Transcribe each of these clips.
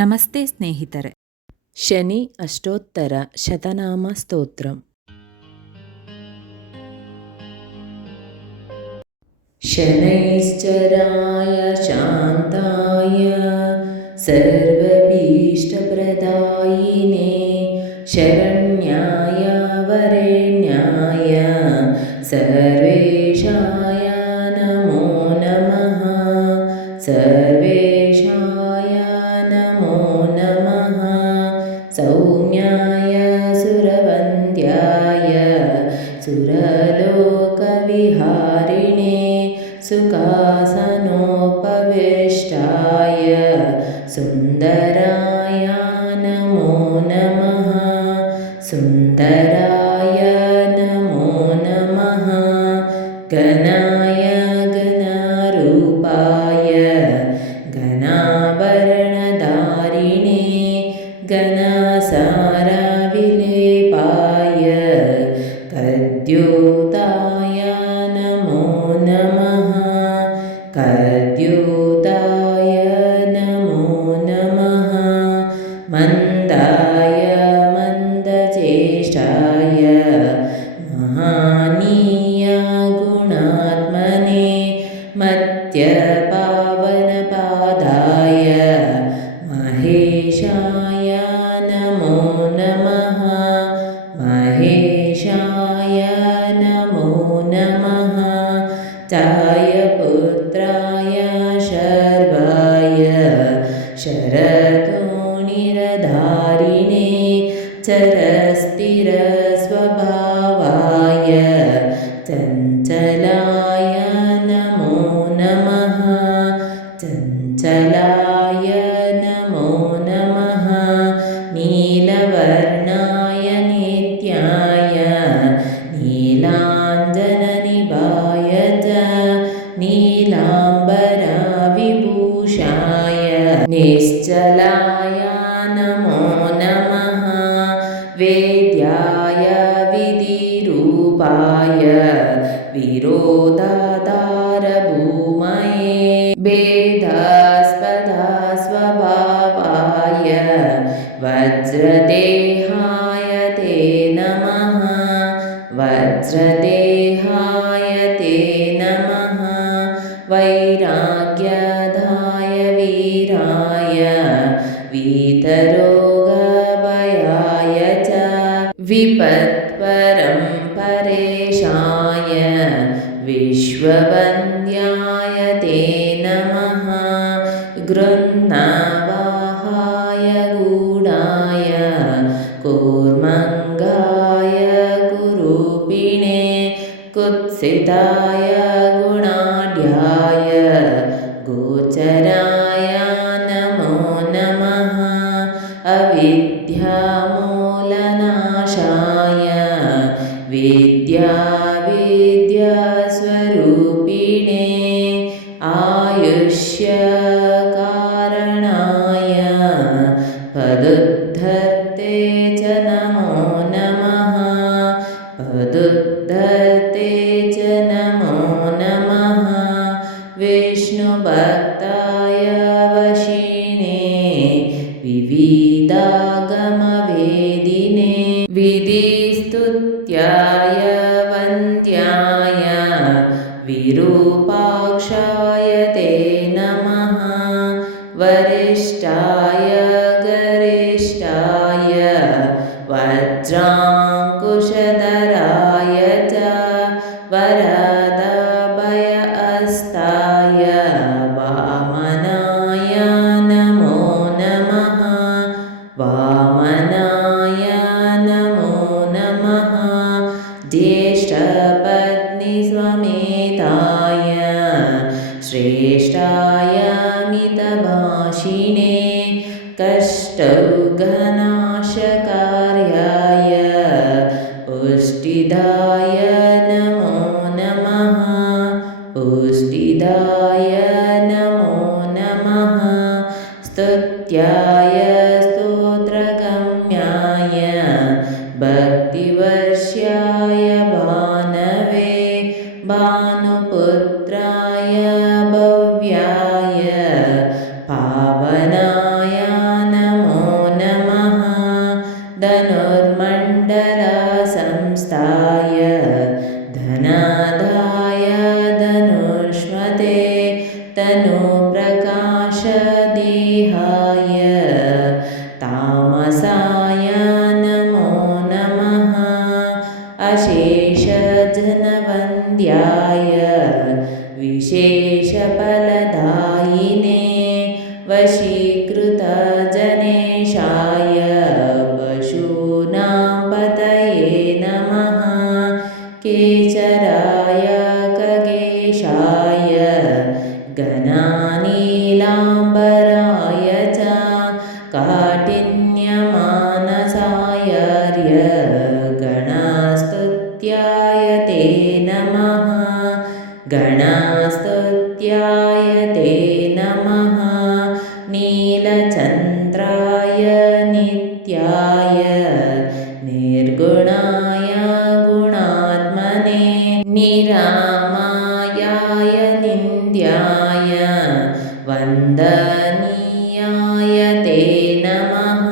ನಮಸ್ತೆ ಸ್ನೇಹಿತರೆ. ಶನಿ ಅಷ್ಟೋತ್ತರ ಶತನಾಮ ಸ್ತೋತ್ರಂ. ಶನೈಶ್ಚರಾಯ ಶಾಂತಾಯ ಸರ್ವಭೀಷ್ಟಪ್ರದಾಯಿನೇ ಶರಣ್ಯಾಯ ವರೆಣ್ಯಾಯ ಸರ್ವೇಶಾಯ ನಮೋ ನಮಃ. ಸರ್ವೇಶಾಯ ನಮೋ ನಮಃ. ಸೌಮ್ಯಾಯ ಸುರವಂದ್ಯಾಯ ಸುರಲೋಕವಿಹಾರಿಣೇ ಸುಖಾಸನೋಪವಿಷ್ಟಾಯ ಸುಂದರಾಯ ನಮೋ ನಮಃ. ಸುಂದರಾಯ ನಮೋ ನಮಃ. ಗಣಾಯ ಗಣರೂಪಾಯ ಗಣಾಭರಣಧಾರಿಣೇ ಗಣಸಾರವಿಲೇಪಾಯ ಕದ್ಯೋತಾಯ ನಮೋ ನಮಃ. ಕದ್ಯೋತಾಯ ನಮೋ ನಮಃ. ಮಂದಾಯ ಮಂದಚೇಷ್ಟಾಯ ಮಹಾನೀಯ ಗುಣಾತ್ಮನೇ ಮಧ್ಯಪಾವನಪಾದಾಯ ಮಹೇಶಾಯ ನಮೋ ನಮಃ. ಮಹೇಶಾಯ ನಮೋ ನಮಃ. ಛಾಯಪುತ್ರಾಯ ಶರ್ವಾಯ ಶರತೋಣಿರಧಾರಿಣೇ ಚರಸ್ಥಿರಸ್ವಭಾವಾಯ ಚಂಚಲಾಯ ನಮೋ ನಮಃ. ಚಂಚಲಾಯ ನಮೋ ನಮಃ. ನೀಲವರ್ಣಾಯ ನಿತ್ಯಾಯ ನೀಲಾಂಜನನಿಭಾಯ ಚ ನೀಲಾಂಬರವಿಭೂಷಾಯ ನಿಶ್ಚಲಾಯ ನಮೋ ನಮಃ. ವೇದ್ಯಾಯ ವಿಧಿರೂಪಾಯ ವಿರೋಧಾಧಾರಭೂಮಯೇ ಭೇದಾಸ್ಪದ ಸ್ವಭಾವಾಯ ವಜ್ರದೇಹಾಯ ತೇ ನಮಃ. ವಜ್ರದೇಹಾಯ ತೇ ನಮಃ. ವೈರಾಗ್ಯದಾಯ ವೀರಾಯ वीतरोगभयाय च विपत्परं परेशाय विश्ववन्द्याय ते नमः. गृह्णवाहाय गूढाय कूर्मङ्गाय कुरूपिणे कुत्सिताय गुणाढ्याय गोचराय नमो नमः. अविद्यामूलनाशाय विद्यास्वरूपिणे आयुष्यकारणाय पदुद्धर्ते च नमो नमः. पदुद्धर्ते च नमो नमः. विष्णुभक्ताय वशिने विविधागमवेदिने विधिस्तुत्याय वन्द्याय विरूपाक्षाय ते नमः. वरिष्ठाय गरिष्ठाय वज्राङ्कुशधराय च वरदाभयहस्ताय वामनाय नमो नमः. वामनाय नमो नमः. ज्येष्ठपत्नीसमेताय श्रेष्ठाय मितभाषिणे कष्टौघनाशकार्याय पुष्टिदाय नमो नमः. पुष्टिदाय नमो नमः. स्तुत्याय स्तोत्रगम्याय भक्तिवर्ष्याय भानवे भानुपुत्राय भव्याय पावनाय विशेषफलदायिने वशीकृतजनेशाय पशूनां पतये नमः केचराय खगेशाय घनानीलाम्बराय च काठिन्यमानसायार्य गणस्तुत्याय ते नमः गणस्तुत्याय ते नमः नीलचन्द्राय नित्याय निर्गुणाय गुणात्मने निरामायाय निन्द्याय वन्दनीयाय ते नमः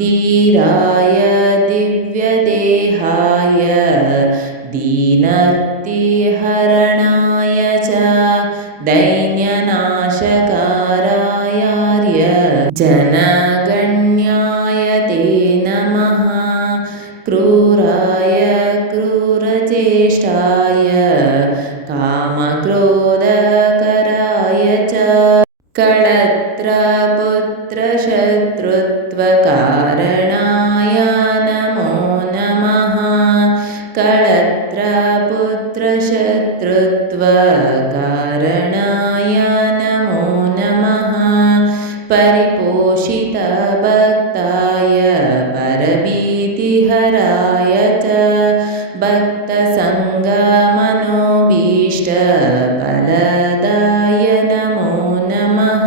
धीराय दिव्यदेहाय दीनर्तिहरणाय च दैन्यनाशकारायार्य जनगण्याय ते नमः क्रूराय क्रूरचेष्टाय कामक्रोधकराय च कळत्रपुत्रशत्रुत्वकारणाय नमो नमः कळत्रपुत्रशत्रुत्वकारणाय नमो नमः परिपोषितभक्ताय परभीतिहराय च भक्तसङ्गमनोभीष्टफलदाय नमो नमः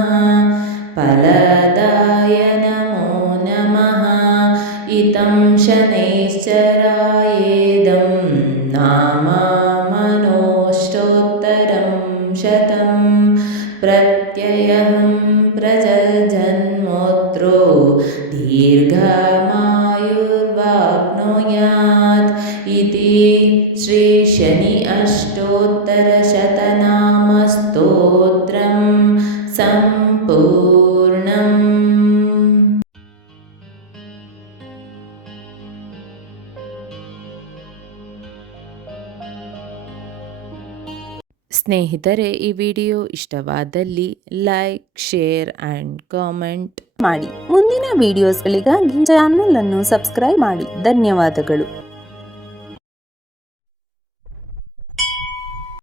फलदाय नमो नमः इतं शनैश्चरायेदं नाममनोष्टोत्तरं शतं प्रत्ययं प्रजन्मोत्रो दीर्घमायुर्वाप्नुयात् इति श्री शनि अष्टोत्तरशतनामस्तोत्रं सम्पूर्णम्। ಸ್ನೇಹಿತರೆ, ಈ ವಿಡಿಯೋ ಇಷ್ಟವಾದಲ್ಲಿ ಲೈಕ್, ಶೇರ್ ಆ್ಯಂಡ್ ಕಾಮೆಂಟ್ ಮಾಡಿ. ಮುಂದಿನ ವಿಡಿಯೋಸ್ಗಳಿಗಾಗಿ ಚಾನಲ್ ಅನ್ನು ಸಬ್ಸ್ಕ್ರೈಬ್ ಮಾಡಿ. ಧನ್ಯವಾದಗಳು.